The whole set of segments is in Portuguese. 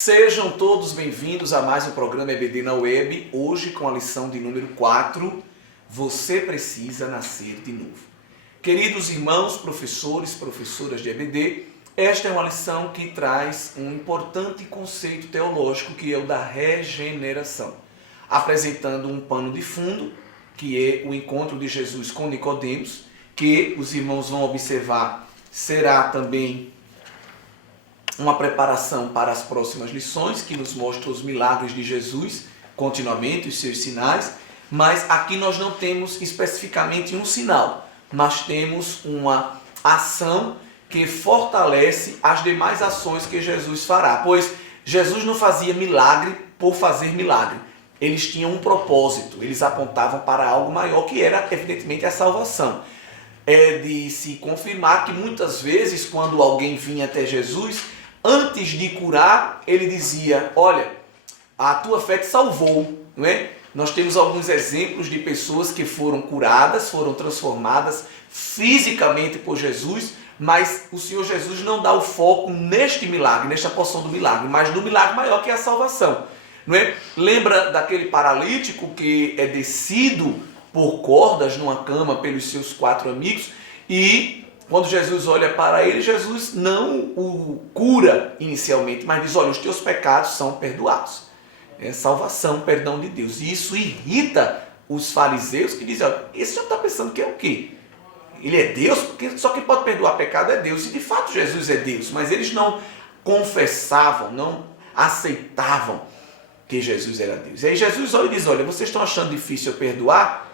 Sejam todos bem-vindos a mais um programa EBD na Web, hoje com a lição de número 4, Você Precisa Nascer de Novo. Queridos irmãos, professores, professoras de EBD, esta é uma lição que traz um importante conceito teológico que é o da regeneração, apresentando um pano de fundo, que é o encontro de Jesus com Nicodemos, que os irmãos vão observar será também uma preparação para as próximas lições, que nos mostra os milagres de Jesus, continuamente, os seus sinais, mas aqui nós não temos especificamente um sinal, mas temos uma ação que fortalece as demais ações que Jesus fará, pois Jesus não fazia milagre por fazer milagre, eles tinham um propósito, eles apontavam para algo maior, que era evidentemente a salvação. É de se confirmar que muitas vezes, quando alguém vinha até Jesus, antes de curar, ele dizia: olha, a tua fé te salvou, não é? Nós temos alguns exemplos de pessoas que foram curadas, foram transformadas fisicamente por Jesus, mas o Senhor Jesus não dá o foco neste milagre, nesta porção do milagre, mas no milagre maior, que é a salvação, não é? Lembra daquele paralítico que é descido por cordas numa cama pelos seus 4 amigos, e quando Jesus olha para ele, Jesus não o cura inicialmente, mas diz: olha, os teus pecados são perdoados. É salvação, perdão de Deus. E isso irrita os fariseus, que dizem: olha, esse já está pensando que é o quê? Ele é Deus? Porque só quem pode perdoar pecado é Deus. E de fato Jesus é Deus, mas eles não confessavam, não aceitavam que Jesus era Deus. E aí Jesus olha e diz: olha, vocês estão achando difícil eu perdoar?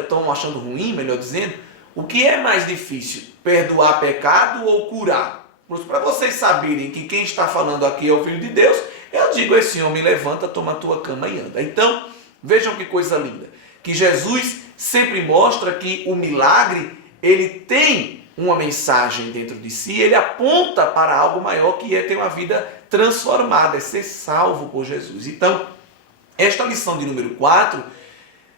Estão achando ruim, melhor dizendo? O que é mais difícil, perdoar pecado ou curar? Para vocês saberem que quem está falando aqui é o Filho de Deus, eu digo a esse homem: levanta, toma a tua cama e anda. Então, vejam que coisa linda, que Jesus sempre mostra que o milagre, ele tem uma mensagem dentro de si, ele aponta para algo maior, que é ter uma vida transformada, é ser salvo por Jesus. Então, esta lição de número 4,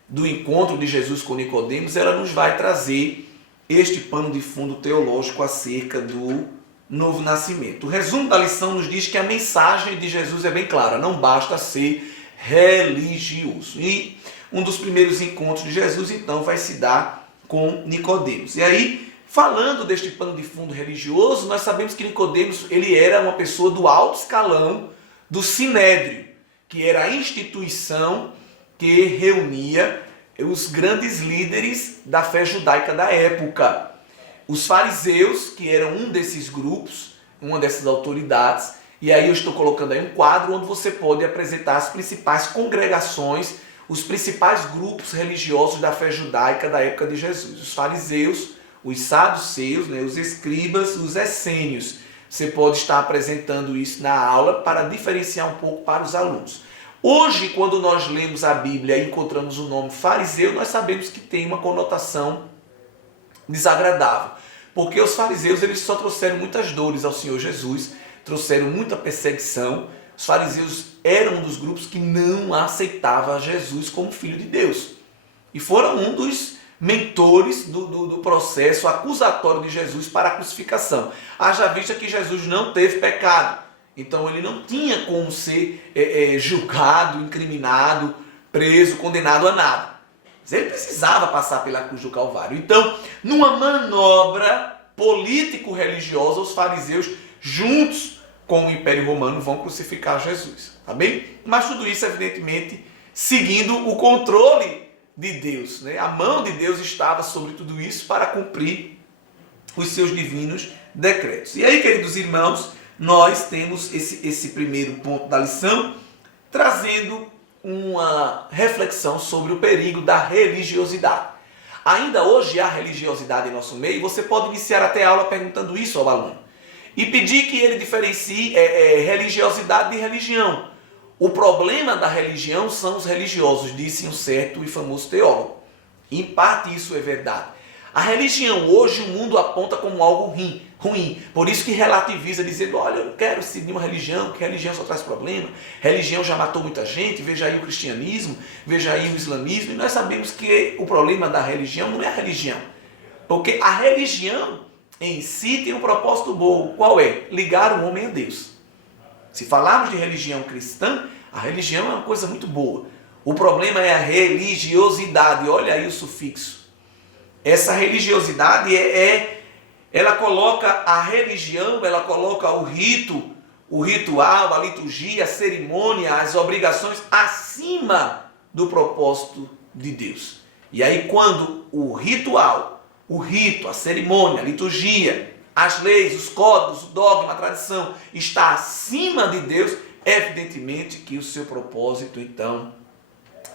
do encontro de Jesus com Nicodemos, ela nos vai trazer este pano de fundo teológico acerca do novo nascimento. O resumo da lição nos diz que a mensagem de Jesus é bem clara: não basta ser religioso. E um dos primeiros encontros de Jesus, então, vai se dar com Nicodemos. E aí, falando deste pano de fundo religioso, nós sabemos que Nicodemos, ele era uma pessoa do alto escalão do Sinédrio, que era a instituição que reunia os grandes líderes da fé judaica da época. Os fariseus, que eram um desses grupos, uma dessas autoridades, e aí eu estou colocando aí um quadro onde você pode apresentar as principais congregações, os principais grupos religiosos da fé judaica da época de Jesus. Os fariseus, os saduceus, os escribas, os essênios. Você pode estar apresentando isso na aula para diferenciar um pouco para os alunos. Hoje, quando nós lemos a Bíblia e encontramos o nome fariseu, nós sabemos que tem uma conotação desagradável, porque os fariseus, eles só trouxeram muitas dores ao Senhor Jesus, trouxeram muita perseguição. Os fariseus eram um dos grupos que não aceitava Jesus como Filho de Deus, e foram um dos mentores do processo acusatório de Jesus para a crucificação. Haja vista que Jesus não teve pecado, então ele não tinha como ser julgado, incriminado, preso, condenado a nada. Mas ele precisava passar pela cruz do Calvário. Então, numa manobra político-religiosa, os fariseus, juntos com o Império Romano, vão crucificar Jesus. Tá bem? Mas tudo isso, evidentemente, seguindo o controle de Deus, né? A mão de Deus estava sobre tudo isso para cumprir os seus divinos decretos. E aí, queridos irmãos, nós temos esse primeiro ponto da lição, trazendo uma reflexão sobre o perigo da religiosidade. Ainda hoje há religiosidade em nosso meio, e você pode iniciar até a aula perguntando isso ao aluno, e pedir que ele diferencie religiosidade de religião. O problema da religião são os religiosos, disse um certo e famoso teólogo. Em parte isso é verdade. A religião hoje o mundo aponta como algo ruim. Por isso que relativiza, dizendo: olha, eu não quero seguir uma religião, que religião só traz problema. Religião já matou muita gente, veja aí o cristianismo, veja aí o islamismo. E nós sabemos que o problema da religião não é a religião. Porque a religião em si tem um propósito bom. Qual é? Ligar o homem a Deus. Se falarmos de religião cristã, a religião é uma coisa muito boa. O problema é a religiosidade. Olha aí o sufixo. Essa religiosidade ela coloca a religião, ela coloca o rito, o ritual, a liturgia, a cerimônia, as obrigações acima do propósito de Deus. E aí quando o ritual, o rito, a cerimônia, a liturgia, as leis, os códigos, o dogma, a tradição está acima de Deus, evidentemente que o seu propósito então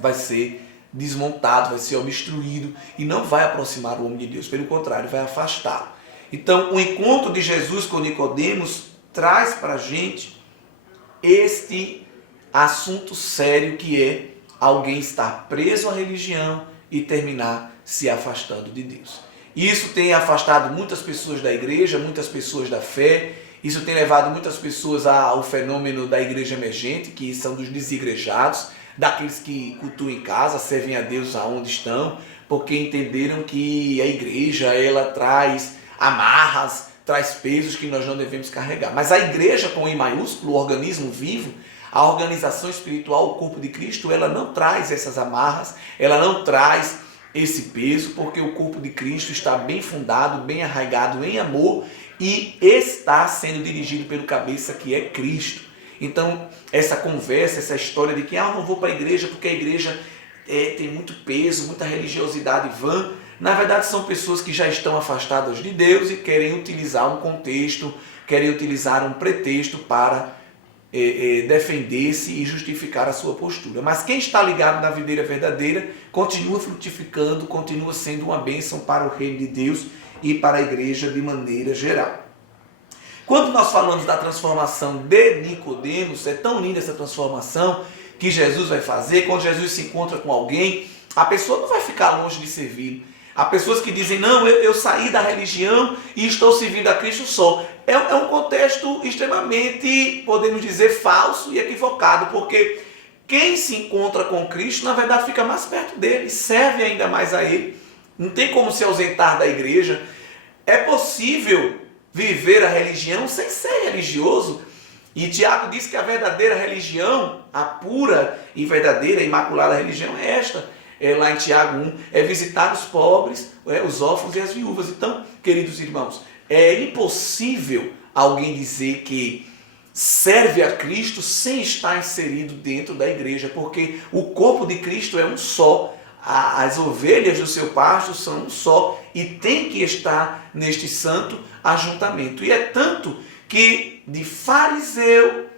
vai ser desmontado, vai ser obstruído e não vai aproximar o homem de Deus, pelo contrário, vai afastá-lo. Então, o encontro de Jesus com Nicodemos traz para a gente este assunto sério que é alguém estar preso à religião e terminar se afastando de Deus. Isso tem afastado muitas pessoas da igreja, muitas pessoas da fé. Isso tem levado muitas pessoas ao fenômeno da igreja emergente, que são dos desigrejados, daqueles que cultuam em casa, servem a Deus aonde estão, porque entenderam que a igreja ela traz amarras, traz pesos que nós não devemos carregar. Mas a igreja com I maiúsculo, o organismo vivo, a organização espiritual, o corpo de Cristo, ela não traz essas amarras, ela não traz esse peso, porque o corpo de Cristo está bem fundado, bem arraigado em amor e está sendo dirigido pelo cabeça que é Cristo. Então, essa conversa, essa história de que eu não vou para a igreja porque a igreja tem muito peso, muita religiosidade vã, na verdade são pessoas que já estão afastadas de Deus e querem utilizar um contexto, querem utilizar um pretexto para defender-se e justificar a sua postura. Mas quem está ligado na videira verdadeira continua frutificando, continua sendo uma bênção para o reino de Deus e para a igreja de maneira geral. Quando nós falamos da transformação de Nicodemos, é tão linda essa transformação que Jesus vai fazer. Quando Jesus se encontra com alguém, a pessoa não vai ficar longe de servir. Há pessoas que dizem, não, eu saí da religião e estou servindo a Cristo só. É um contexto extremamente, podemos dizer, falso e equivocado, porque quem se encontra com Cristo, na verdade, fica mais perto dele, serve ainda mais a ele. Não tem como se ausentar da igreja. É possível viver a religião sem ser religioso. E Tiago diz que a verdadeira religião, a pura e verdadeira, imaculada religião é esta. Lá em Tiago 1, é visitar os pobres, os órfãos e as viúvas. Então, queridos irmãos, é impossível alguém dizer que serve a Cristo sem estar inserido dentro da igreja, porque o corpo de Cristo é um só, as ovelhas do seu pasto são um só e tem que estar neste santo ajuntamento. E é tanto que de fariseu,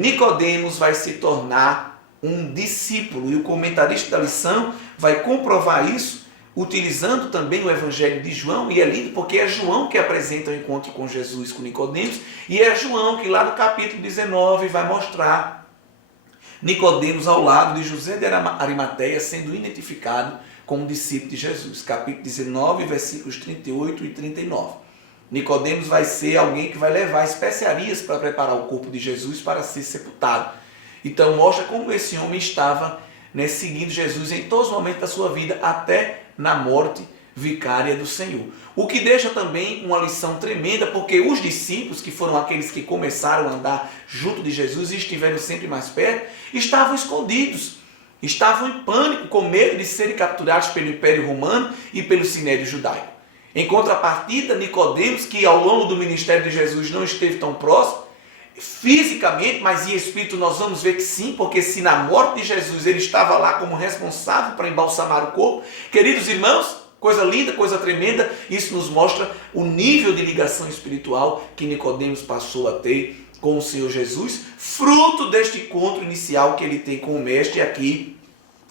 Nicodemos vai se tornar um discípulo, e o comentarista da lição vai comprovar isso utilizando também o evangelho de João, e é lindo porque é João que apresenta o encontro com Jesus, com Nicodemos, e é João que lá no capítulo 19 vai mostrar Nicodemos ao lado de José de Arimateia sendo identificado como discípulo de Jesus. Capítulo 19, versículos 38 e 39. Nicodemos vai ser alguém que vai levar especiarias para preparar o corpo de Jesus para ser sepultado. Então mostra como esse homem estava seguindo Jesus em todos os momentos da sua vida, até na morte vicária do Senhor. O que deixa também uma lição tremenda, porque os discípulos, que foram aqueles que começaram a andar junto de Jesus e estiveram sempre mais perto, estavam escondidos, estavam em pânico, com medo de serem capturados pelo Império Romano e pelo Sinédrio Judaico. Em contrapartida, Nicodemos, que ao longo do ministério de Jesus não esteve tão próximo, fisicamente, mas em espírito nós vamos ver que sim, porque se na morte de Jesus ele estava lá como responsável para embalsamar o corpo, queridos irmãos, coisa linda, coisa tremenda, isso nos mostra o nível de ligação espiritual que Nicodemos passou a ter com o Senhor Jesus, fruto deste encontro inicial que ele tem com o mestre aqui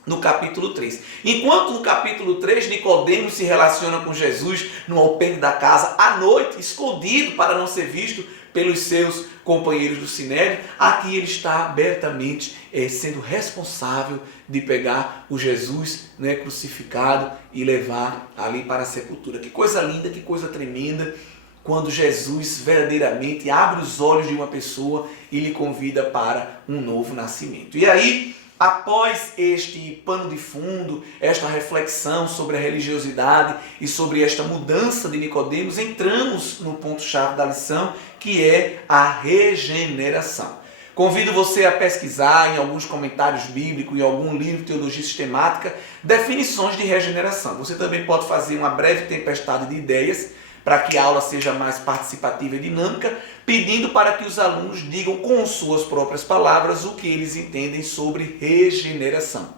no capítulo 3. Enquanto no capítulo 3, Nicodemos se relaciona com Jesus no alpendre da casa, à noite, escondido para não ser visto pelos seus companheiros do Sinédrio, aqui ele está abertamente sendo responsável de pegar o Jesus crucificado e levar ali para a sepultura. Que coisa linda, que coisa tremenda, quando Jesus verdadeiramente abre os olhos de uma pessoa e lhe convida para um novo nascimento. E aí, Após este pano de fundo, esta reflexão sobre a religiosidade e sobre esta mudança de Nicodemos, entramos no ponto-chave da lição, que é a regeneração. Convido você a pesquisar em alguns comentários bíblicos, em algum livro de teologia sistemática, definições de regeneração. Você também pode fazer uma breve tempestade de ideias para que a aula seja mais participativa e dinâmica, pedindo para que os alunos digam com suas próprias palavras o que eles entendem sobre regeneração.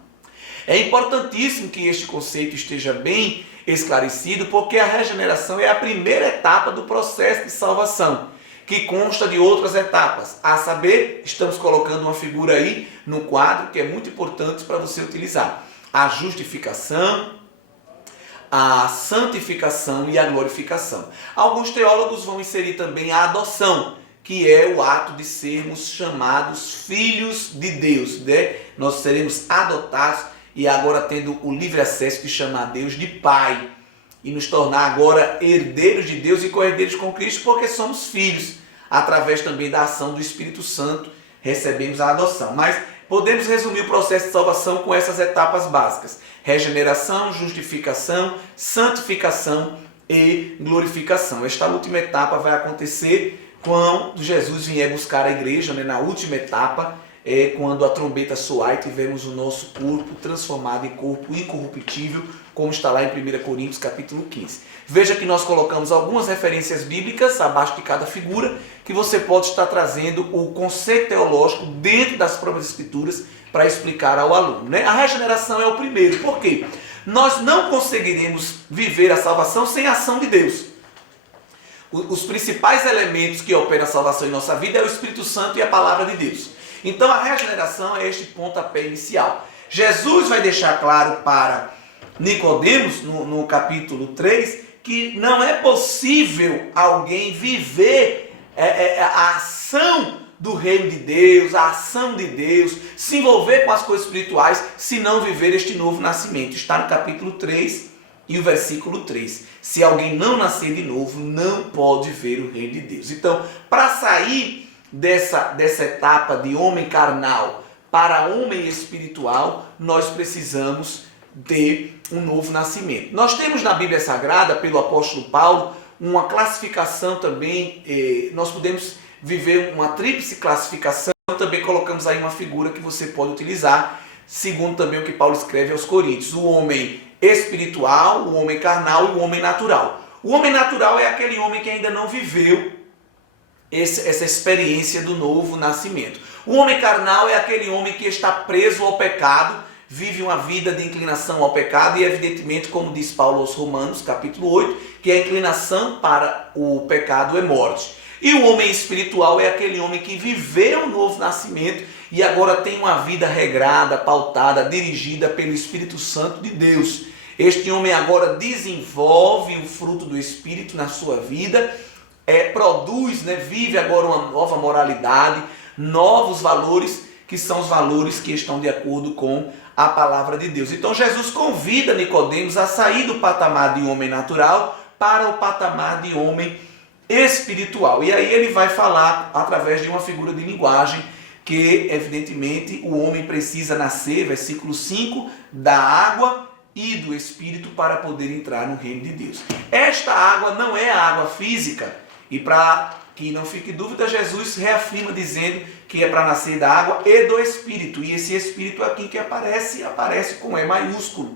É importantíssimo que este conceito esteja bem esclarecido, porque a regeneração é a primeira etapa do processo de salvação, que consta de outras etapas. A saber, estamos colocando uma figura aí no quadro que é muito importante para você utilizar: a justificação, a santificação e a glorificação. Alguns teólogos vão inserir também a adoção, que é o ato de sermos chamados filhos de Deus, né? Nós seremos adotados e agora tendo o livre acesso de chamar Deus de Pai e nos tornar agora herdeiros de Deus e co-herdeiros com Cristo, porque somos filhos. Através também da ação do Espírito Santo recebemos a adoção. Mas podemos resumir o processo de salvação com essas etapas básicas: regeneração, justificação, santificação e glorificação. Esta última etapa vai acontecer quando Jesus vier buscar a igreja, né? Na última etapa, quando a trombeta soar e tivermos o nosso corpo transformado em corpo incorruptível, como está lá em 1 Coríntios capítulo 15. Veja que nós colocamos algumas referências bíblicas abaixo de cada figura, que você pode estar trazendo o conceito teológico dentro das próprias escrituras para explicar ao aluno, né? A regeneração é o primeiro. Por quê? Nós não conseguiremos viver a salvação sem a ação de Deus. Os principais elementos que operam a salvação em nossa vida é o Espírito Santo e a palavra de Deus. Então a regeneração é este pontapé inicial. Jesus vai deixar claro para Nicodemos, no capítulo 3, que não é possível alguém viver a ação do reino de Deus, a ação de Deus, se envolver com as coisas espirituais, se não viver este novo nascimento. Está no capítulo 3 e o versículo 3. Se alguém não nascer de novo, não pode ver o reino de Deus. Então, para sair dessa etapa de homem carnal para homem espiritual, nós precisamos ter um novo nascimento. Nós temos na Bíblia Sagrada, pelo apóstolo Paulo, uma classificação também, nós podemos viver uma tríplice classificação, também colocamos aí uma figura que você pode utilizar, segundo também o que Paulo escreve aos Coríntios: o homem espiritual, o homem carnal e o homem natural. O homem natural é aquele homem que ainda não viveu essa experiência do novo nascimento. O homem carnal é aquele homem que está preso ao pecado, vive uma vida de inclinação ao pecado e, evidentemente, como diz Paulo aos Romanos, capítulo 8, que a inclinação para o pecado é morte. E o homem espiritual é aquele homem que viveu o novo nascimento e agora tem uma vida regrada, pautada, dirigida pelo Espírito Santo de Deus. Este homem agora desenvolve o fruto do Espírito na sua vida, produz, vive agora uma nova moralidade, novos valores, que são os valores que estão de acordo com a palavra de Deus. Então Jesus convida Nicodemos a sair do patamar de homem natural para o patamar de homem espiritual. E aí ele vai falar através de uma figura de linguagem que, evidentemente, o homem precisa nascer, versículo 5, da água e do Espírito para poder entrar no reino de Deus. Esta água não é a água física, e para que não fique dúvida, Jesus reafirma dizendo que é para nascer da água e do Espírito. E esse Espírito aqui que aparece com E maiúsculo.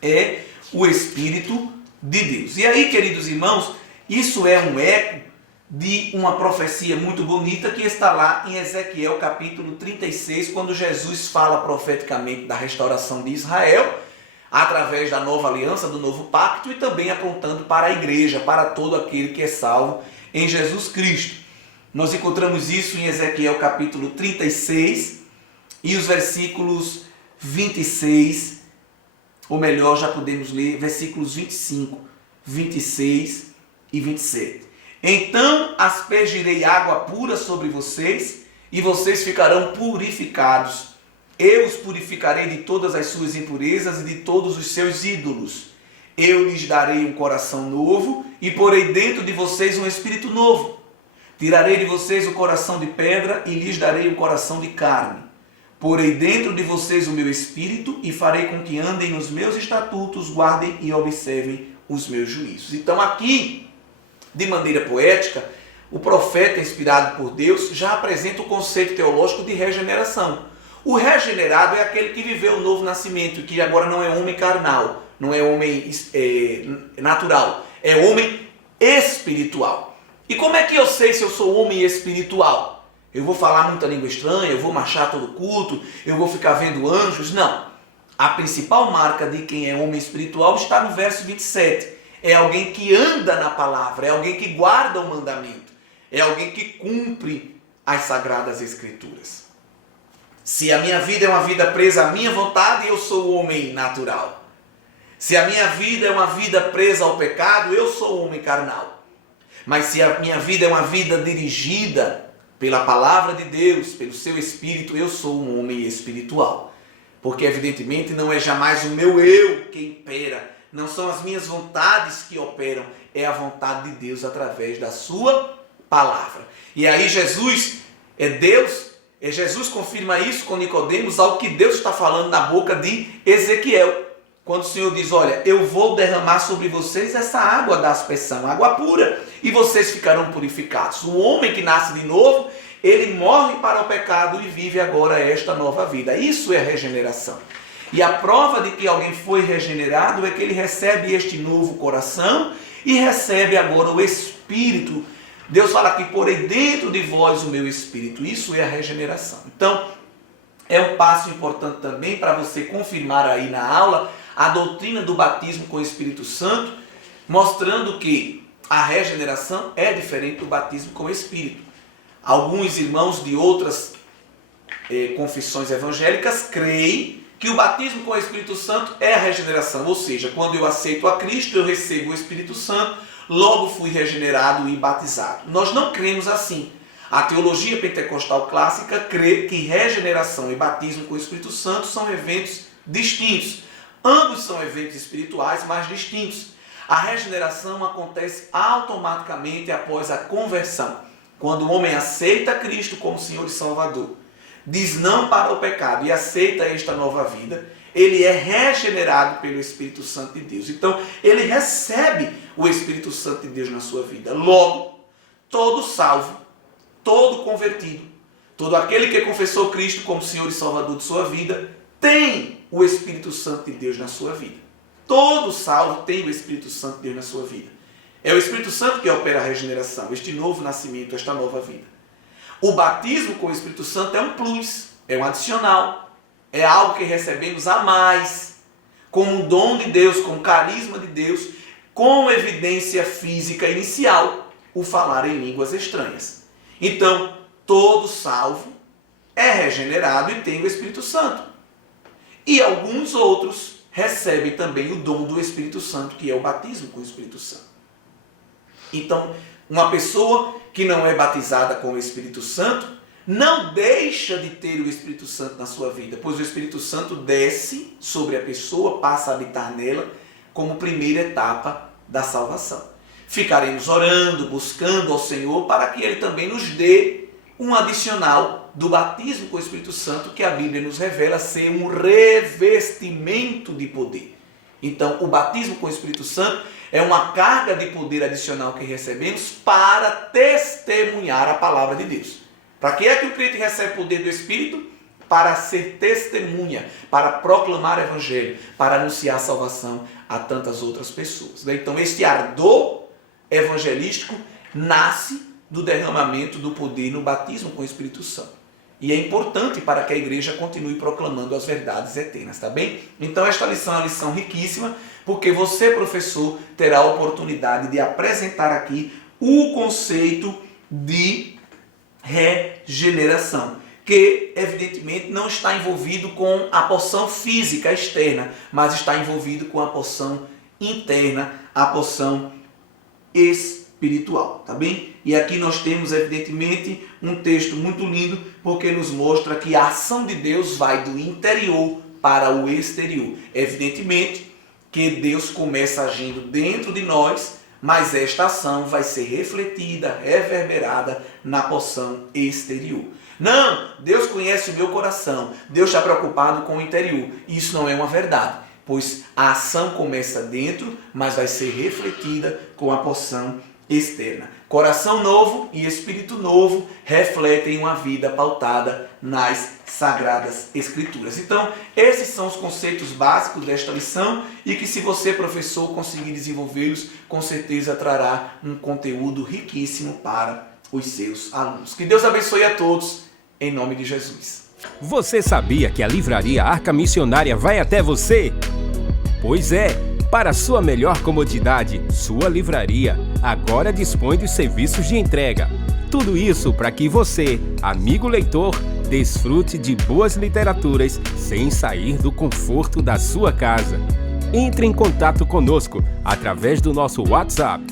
É o Espírito de Deus. E aí, queridos irmãos, isso é um eco de uma profecia muito bonita que está lá em Ezequiel capítulo 36, quando Jesus fala profeticamente da restauração de Israel, através da nova aliança, do novo pacto, e também apontando para a igreja, para todo aquele que é salvo em Jesus Cristo. Nós encontramos isso em Ezequiel capítulo 36 e os versículos 26, ou melhor, já podemos ler versículos 25, 26 e 27. Então aspergirei água pura sobre vocês e vocês ficarão purificados. Eu os purificarei de todas as suas impurezas e de todos os seus ídolos. Eu lhes darei um coração novo e porei dentro de vocês um espírito novo. Tirarei de vocês o coração de pedra e lhes darei um coração de carne. Porei dentro de vocês o meu espírito e farei com que andem nos meus estatutos, guardem e observem os meus juízos. Então aqui, de maneira poética, o profeta inspirado por Deus já apresenta o conceito teológico de regeneração. O regenerado é aquele que viveu o novo nascimento, que agora não é homem carnal, não é homem natural, é homem espiritual. E como é que eu sei se eu sou homem espiritual? Eu vou falar muita língua estranha, eu vou marchar todo culto, eu vou ficar vendo anjos? Não. A principal marca de quem é homem espiritual está no verso 27. É alguém que anda na palavra, é alguém que guarda o mandamento, é alguém que cumpre as sagradas escrituras. Se a minha vida é uma vida presa à minha vontade, eu sou homem natural. Se a minha vida é uma vida presa ao pecado, eu sou homem carnal. Mas se a minha vida é uma vida dirigida pela palavra de Deus, pelo seu Espírito, eu sou um homem espiritual. Porque evidentemente não é jamais o meu eu que impera, não são as minhas vontades que operam, é a vontade de Deus através da sua palavra. E aí Jesus é Deus, Jesus confirma isso com Nicodemos, ao que Deus está falando na boca de Ezequiel. Quando o Senhor diz, olha, eu vou derramar sobre vocês essa água da aspersão, água pura, e vocês ficarão purificados. O homem que nasce de novo, ele morre para o pecado e vive agora esta nova vida. Isso é regeneração. E a prova de que alguém foi regenerado é que ele recebe este novo coração e recebe agora o Espírito. Deus fala que porei dentro de vós o meu Espírito. Isso é a regeneração. Então, é um passo importante também para você confirmar aí na aula a doutrina do batismo com o Espírito Santo, mostrando que a regeneração é diferente do batismo com o Espírito. Alguns irmãos de outras confissões evangélicas creem que o batismo com o Espírito Santo é a regeneração, ou seja, quando eu aceito a Cristo, eu recebo o Espírito Santo, logo fui regenerado e batizado. Nós não cremos assim. A teologia pentecostal clássica crê que regeneração e batismo com o Espírito Santo são eventos distintos. Ambos são eventos espirituais, mas distintos. A regeneração acontece automaticamente após a conversão. Quando o homem aceita Cristo como Senhor e Salvador, diz não para o pecado e aceita esta nova vida, ele é regenerado pelo Espírito Santo de Deus. Então, ele recebe o Espírito Santo de Deus na sua vida. Logo, todo salvo, todo convertido, todo aquele que confessou Cristo como Senhor e Salvador de sua vida, tem o Espírito Santo de Deus na sua vida. Todo salvo tem o Espírito Santo de Deus na sua vida. É o Espírito Santo que opera a regeneração, este novo nascimento, esta nova vida. O batismo com o Espírito Santo é um plus, é um adicional, é algo que recebemos a mais, como um dom de Deus, com carisma de Deus, com evidência física inicial, o falar em línguas estranhas. Então, todo salvo é regenerado e tem o Espírito Santo. E alguns outros recebem também o dom do Espírito Santo, que é o batismo com o Espírito Santo. Então, uma pessoa que não é batizada com o Espírito Santo não deixa de ter o Espírito Santo na sua vida, pois o Espírito Santo desce sobre a pessoa, passa a habitar nela como primeira etapa da salvação. Ficaremos orando, buscando ao Senhor para que Ele também nos dê um adicional do batismo com o Espírito Santo, que a Bíblia nos revela ser um revestimento de poder. Então, o batismo com o Espírito Santo é uma carga de poder adicional que recebemos para testemunhar a palavra de Deus. Para que é que o crente recebe poder do Espírito? Para ser testemunha, para proclamar o Evangelho, para anunciar a salvação a tantas outras pessoas. Então, este ardor evangelístico nasce do derramamento do poder no batismo com o Espírito Santo. E é importante para que a igreja continue proclamando as verdades eternas, tá bem? Então esta lição é uma lição riquíssima, porque você, professor, terá a oportunidade de apresentar aqui o conceito de regeneração, que evidentemente não está envolvido com a porção física externa, mas está envolvido com a porção interna, a porção espiritual, tá bem? E aqui nós temos, evidentemente, um texto muito lindo, porque nos mostra que a ação de Deus vai do interior para o exterior. Evidentemente que Deus começa agindo dentro de nós, mas esta ação vai ser refletida, reverberada na porção exterior. Não, Deus conhece o meu coração, Deus está preocupado com o interior. Isso não é uma verdade, pois a ação começa dentro, mas vai ser refletida com a porção externa. Coração novo e espírito novo refletem uma vida pautada nas Sagradas Escrituras. Então, esses são os conceitos básicos desta lição e que, se você, professor, conseguir desenvolvê-los, com certeza trará um conteúdo riquíssimo para os seus alunos. Que Deus abençoe a todos, em nome de Jesus. Você sabia que a Livraria Arca Missionária vai até você? Pois é, para sua melhor comodidade, sua livraria agora dispõe dos serviços de entrega. Tudo isso para que você, amigo leitor, desfrute de boas literaturas sem sair do conforto da sua casa. Entre em contato conosco através do nosso WhatsApp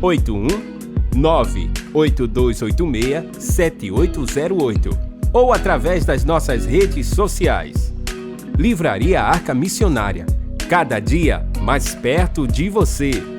81982867808 ou através das nossas redes sociais. Livraria Arca Missionária, cada dia mais perto de você.